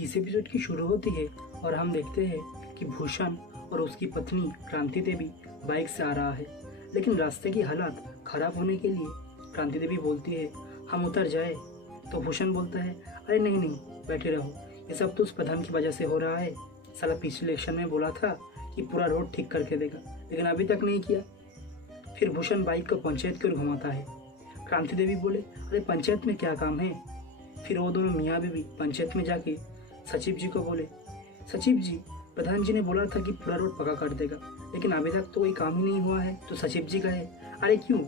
इस एपिसोड की शुरू होती है और हम देखते हैं कि भूषण और उसकी पत्नी क्रांति देवी बाइक से आ रहा है, लेकिन रास्ते की हालत खराब होने के लिए क्रांति देवी बोलती है हम उतर जाए। तो भूषण बोलता है अरे नहीं नहीं बैठे रहो, ये सब तो उस प्रधान की वजह से हो रहा है। साला पिछले इलेक्शन में बोला था कि पूरा रोड ठीक करके देगा, लेकिन अभी तक नहीं किया। फिर भूषण बाइक को पंचायत की ओर घुमाता है। क्रांति देवी बोले अरे पंचायत में क्या काम है। फिर वो दोनों मियाँ बीवी पंचायत में जाके सचिव जी को बोले सचिव जी, प्रधान जी ने बोला था कि पूरा रोड पक्का कर देगा, लेकिन अभी तक तो कोई काम ही नहीं हुआ है। तो सचिव जी कहे अरे क्यों,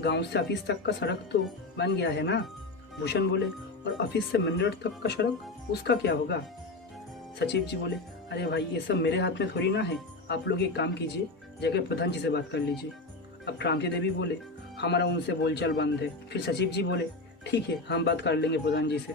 गांव से ऑफिस तक का सड़क तो बन गया है ना। भूषण बोले और ऑफिस से मंदिर तक का सड़क उसका क्या होगा। सचिव जी बोले अरे भाई ये सब मेरे हाथ में थोड़ी ना है, आप लोग एक काम कीजिए, जाकर प्रधान जी से बात कर लीजिए। अब क्रांति देवी बोले हमारा उनसे बोलचाल बंद है। फिर सचिव जी बोले ठीक है हम बात कर लेंगे प्रधान जी से।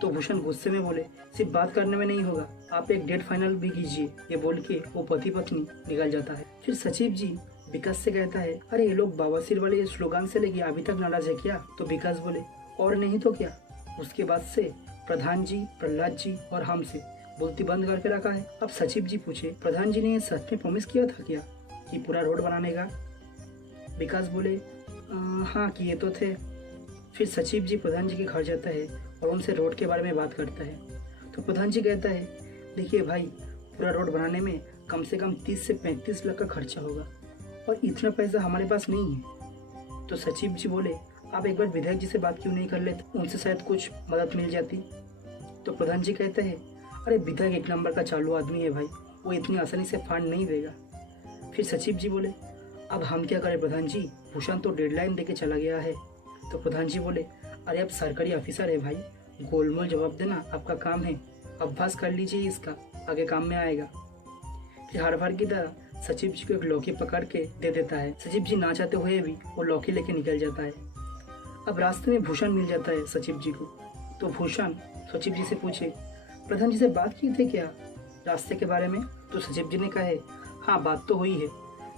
तो भूषण गुस्से में बोले सिर्फ बात करने में नहीं होगा, आप एक डेट फाइनल भी कीजिए। ये बोल के वो पति पत्नी निकल जाता है। फिर सचिव जी विकास से कहता है अरे ये लोग बवासीर वाले स्लोगन से लेके अभी तक नाराज है क्या। तो विकास बोले और नहीं तो क्या, उसके बाद से प्रधान जी, प्रहलाद जी और हमसे बोलती बंद करके रखा है। अब सचिव जी पूछे प्रधान जी ने सच में प्रॉमिस किया था क्या कि पूरा रोड बनाने का। विकास बोले हाँ किए तो थे। फिर सचिव जी प्रधान जी के घर जाता है और उनसे रोड के बारे में बात करता है। तो प्रधान जी कहता है देखिए भाई, पूरा रोड बनाने में कम से कम 30 से 35 लाख का खर्चा होगा और इतना पैसा हमारे पास नहीं है। तो सचिव जी बोले आप एक बार विधायक जी से बात क्यों नहीं कर लेते, उनसे शायद कुछ मदद मिल जाती। तो प्रधान जी कहते हैं अरे विधायक एक नंबर का चालू आदमी है भाई, वो इतनी आसानी से फंड नहीं देगा। फिर सचिव जी बोले अब हम क्या करें प्रधान जी, भूषण तो डेडलाइन देके चला गया है। तो प्रधान जी बोले अरे आप सरकारी ऑफिसर है भाई, गोलमोल जवाब देना आपका काम है, अभ्यास कर लीजिए, इसका आगे काम में आएगा। फिर हर बार की तरह सचिव जी को एक लौकी पकड़ के दे देता है। सचिव जी ना चाहते हुए भी वो लौकी लेके निकल जाता है। अब रास्ते में भूषण मिल जाता है सचिव जी को। तो भूषण सचिव जी से पूछे प्रधान जी से बात की थे क्या रास्ते के बारे में। तो सचिव जी ने कहा है हाँ बात तो हुई है,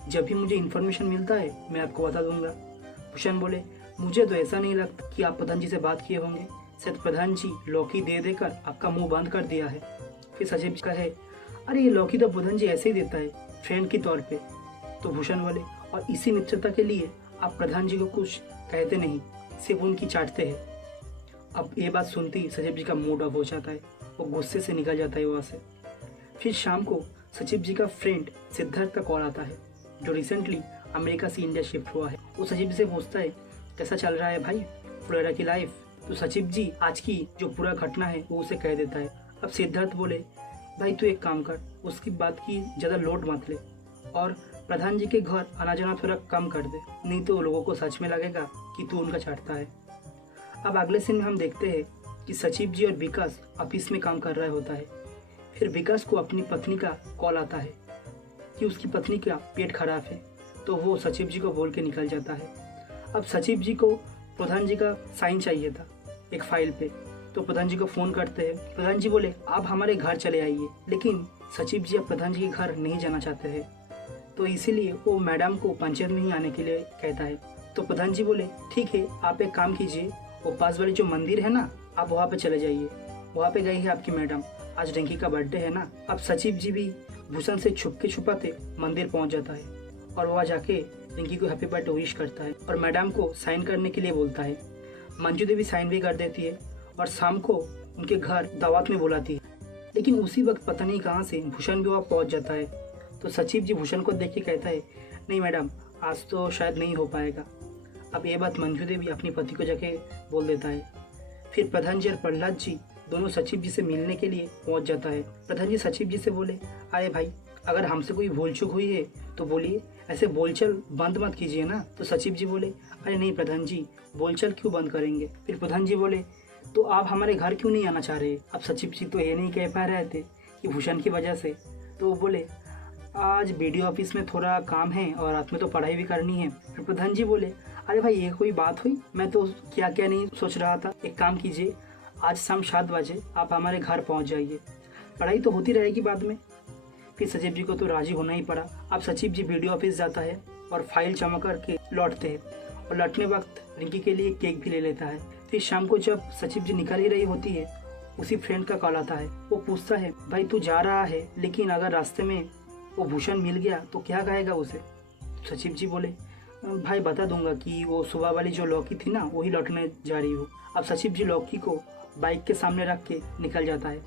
जब भी मुझे इन्फॉर्मेशन मिलता है मैं आपको बता दूंगा। भूषण बोले मुझे तो ऐसा नहीं लगता कि आप प्रधान जी से बात किए होंगे, शायद प्रधान जी लौकी दे देकर आपका मुंह बंद कर दिया है। फिर सचिव जी कहे अरे ये लौकी तो प्रधान जी ऐसे ही देता है फ्रेंड के तौर पे। तो भूषण बोले और इसी मित्रता के लिए आप प्रधान जी को कुछ कहते नहीं, सिर्फ उनकी चाटते हैं। अब ये बात सुनते ही सचिव जी का मूड ऑफ हो जाता है, वो गुस्से से निकल जाता है वहाँ से। फिर शाम को सचिव जी का फ्रेंड सिद्धार्थ का कॉल आता है, जो रिसेंटली अमेरिका से इंडिया शिफ्ट हुआ है। वो सचिव जी से पूछता है कैसा चल रहा है भाई फ्लोरिडा की लाइफ। तो सचिव जी आज की जो पूरा घटना है वो उसे कह देता है। अब सिद्धार्थ बोले भाई तू एक काम कर, उसकी बात की ज़्यादा लोड मत ले और प्रधान जी के घर आना जाना थोड़ा कम कर दे, नहीं तो लोगों को सच में लगेगा कि तू उनका चाटता है। अब अगले सीन में हम देखते हैं कि सचिव जी और विकास ऑफिस में काम कर रहा होता है। फिर विकास को अपनी पत्नी का कॉल आता है कि उसकी पत्नी का पेट खराब है, तो वो सचिव जी को बोल के निकल जाता है। अब सचिव जी को प्रधान जी का साइन चाहिए था एक फाइल पे, तो प्रधान जी को फ़ोन करते हैं। प्रधान जी बोले आप हमारे घर चले आइए, लेकिन सचिव जी अब प्रधान जी के घर नहीं जाना चाहते हैं, तो इसीलिए वो मैडम को पंचायत में ही आने के लिए कहता है। तो प्रधान जी बोले ठीक है आप एक काम कीजिए, वो पास वाली जो मंदिर है ना आप वहाँ पे चले जाइए, वहाँ पे गई है आपकी मैडम, आज रिंकी का बर्थडे है ना। अब सचिव जी भी भूषण से छुपके छुपाते मंदिर पहुँच जाता है और वहाँ जाके रिंकी को हैप्पी बर्थडे विश करता है और मैडम को साइन करने के लिए बोलता है। मंजू देवी साइन भी कर देती है और शाम को उनके घर दावत में बुलाती है, लेकिन उसी वक्त पता नहीं कहाँ से भूषण भी वहाँ पहुँच जाता है। तो सचिव जी भूषण को देख के कहता है नहीं मैडम आज तो शायद नहीं हो पाएगा। अब ये बात मंजू देवी अपनी पति को जाके बोल देता है। फिर प्रधान जी और प्रहलाद जी दोनों सचिव जी से मिलने के लिए पहुँच जाता है। प्रधान जी सचिव जी से बोले अरे भाई अगर हमसे कोई भूल चूक हुई है तो बोलिए, ऐसे बोलचाल बंद मत कीजिए ना। तो सचिव जी बोले अरे नहीं प्रधान जी, बोलचाल क्यों बंद करेंगे। फिर प्रधान जी बोले तो आप हमारे घर क्यों नहीं आना चाह रहे। अब सचिव जी तो ये नहीं कह पा रहे थे कि भूषण की वजह से, तो वो बोले आज बीडीओ ऑफिस में थोड़ा काम है और रात में तो पढ़ाई भी करनी है। फिर प्रधान जी बोले अरे भाई ये कोई बात हुई, मैं तो क्या क्या नहीं सोच रहा था, एक काम कीजिए आज शाम 7 बजे आप हमारे घर पहुँच जाइए, पढ़ाई तो होती रहेगी बाद में। फिर सचिव जी को तो राजी होना ही पड़ा। अब सचिव जी बीडीओ ऑफिस जाता है और फाइल जमा करके लौटते हैं और लौटने वक्त रिंकी के लिए केक भी ले लेता है। फिर शाम को जब सचिव जी निकल ही रही होती है उसी फ्रेंड का कॉल आता है। वो पूछता है भाई तू जा रहा है, लेकिन अगर रास्ते में वो भूषण मिल गया तो क्या कहेगा उसे। सचिव जी बोले भाई बता दूंगा कि वो सुबह वाली जो लौकी थी ना वही लौटने जा रही हो। अब सचिव जी लौकी को बाइक के सामने रख के निकल जाता है,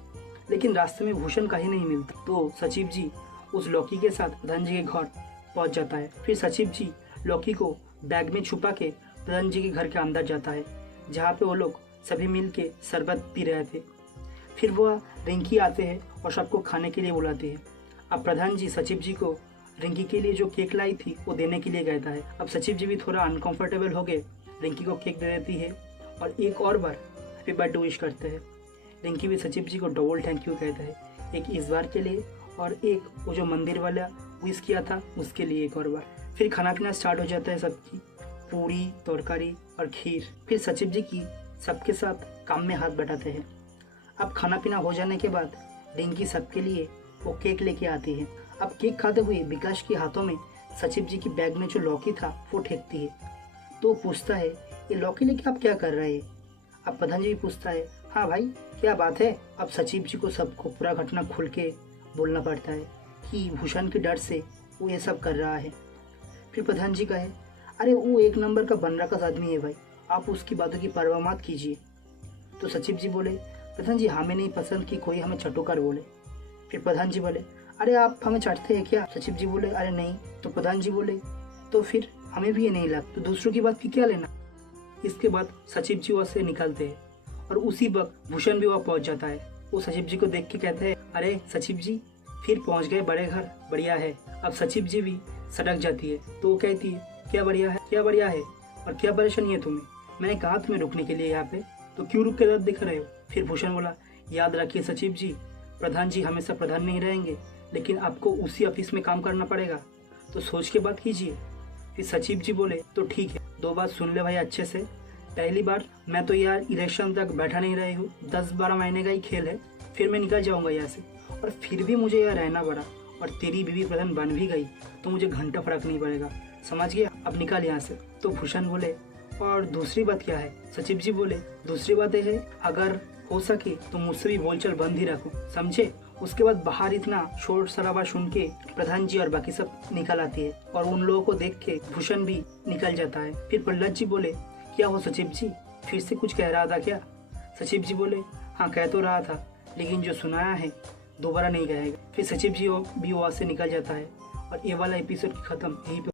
लेकिन रास्ते में भूषण कहीं नहीं मिलता। तो सचिव जी उस लौकी के साथ प्रधान जी के घर पहुंच जाता है। फिर सचिव जी लौकी को बैग में छुपा के प्रधान जी के घर के अंदर जाता है, जहाँ पे वो लोग सभी मिल के शरबत पी रहे थे। फिर वह रिंकी आते हैं और सबको खाने के लिए बुलाते हैं। अब प्रधान जी सचिव जी को रिंकी के लिए जो केक लाई थी वो देने के लिए कहता है। अब सचिव जी भी थोड़ा अनकंफर्टेबल हो गए, रिंकी को केक दे देती है और एक और बार हैप्पी बर्थडे विश करते हैं। रिंकी भी सचिव जी को डबल थैंक यू कहता है, एक इस बार के लिए और एक वो जो मंदिर वाला विश किया था उसके लिए एक और बार। फिर खाना पीना स्टार्ट हो जाता है सबकी, पूरी तरकारी और खीर। फिर सचिव जी की सबके साथ काम में हाथ बटाते हैं। अब खाना पीना हो जाने के बाद रिंकी सबके लिए वो केक लेके आती है। अब केक खाते हुए विकास के हाथों में सचिव जी की बैग में जो लौकी था वो ठेकती है। तो वो पूछता है ये लौकी लेके आप क्या कर रहे हैं। अब प्रधान जी भी पूछता है हाँ भाई क्या बात है। अब सचिव जी को सबको पूरा घटना खुल के बोलना पड़ता है कि भूषण के डर से वो ये सब कर रहा है। फिर प्रधान जी कहे अरे वो एक नंबर का बनराकस आदमी है भाई, आप उसकी बातों की परवाह मत कीजिए। तो सचिव जी बोले प्रधान जी हमें नहीं पसंद कि कोई हमें चटोकर बोले। फिर प्रधान जी बोले अरे आप हमें चाटते हैं क्या। सचिव जी बोले अरे नहीं। तो प्रधान जी बोले तो फिर हमें भी ये नहीं लगता, तो दूसरों की बात की क्या लेना। इसके बाद सचिव जी वहाँ से निकलते हैं और उसी वक्त भूषण भी वहाँ पहुँच जाता है। वो सचिव जी को देख के कहते हैं अरे सचिव जी फिर पहुँच गए बड़े घर, बढ़िया है। अब सचिव जी भी सड़क जाती है तो वो कहती है क्या बढ़िया है, क्या बढ़िया है और क्या परेशानी है तुम्हें, मैंने कहा तुम्हें रुकने के लिए यहाँ पे, तो क्यों रुक के दर्द दिख रहे हो। फिर भूषण बोला याद रखिए सचिव जी, प्रधान जी हमेशा प्रधान नहीं रहेंगे, लेकिन आपको उसी ऑफिस में काम करना पड़ेगा, तो सोच के बात कीजिए। फिर सचिव जी बोले तो ठीक है, दो बात सुन ले भाई अच्छे से। पहली बार मैं तो यार इलेक्शन तक बैठा नहीं रही हूँ, 10-12 महीने का ही खेल है, फिर मैं निकल जाऊँगा यहाँ से, और फिर भी मुझे यहाँ रहना पड़ा और तेरी बीवी प्रधान बन भी गई तो मुझे घंटा फर्क नहीं पड़ेगा, समझ गया, अब निकल यहाँ से। तो भूषण बोले और दूसरी बात क्या है। सचिव जी बोले दूसरी बात यह है अगर हो सके तो मुझसे भी बोलचाल बंद ही रखो, समझे। उसके बाद बाहर इतना शोर शराबा सुन के प्रधान जी और बाकी सब निकल आती है और उन लोगों को देख के भूषण भी निकल जाता है। फिर प्रहलाद जी बोले क्या हो सचिव जी, फिर से कुछ कह रहा था क्या। सचिव जी बोले हाँ कह तो रहा था, लेकिन जो सुनाया है दोबारा नहीं कहेगा। फिर सचिव जी भी वहाँ से निकल जाता है और ये वाला एपिसोड खत्म यहीं पे।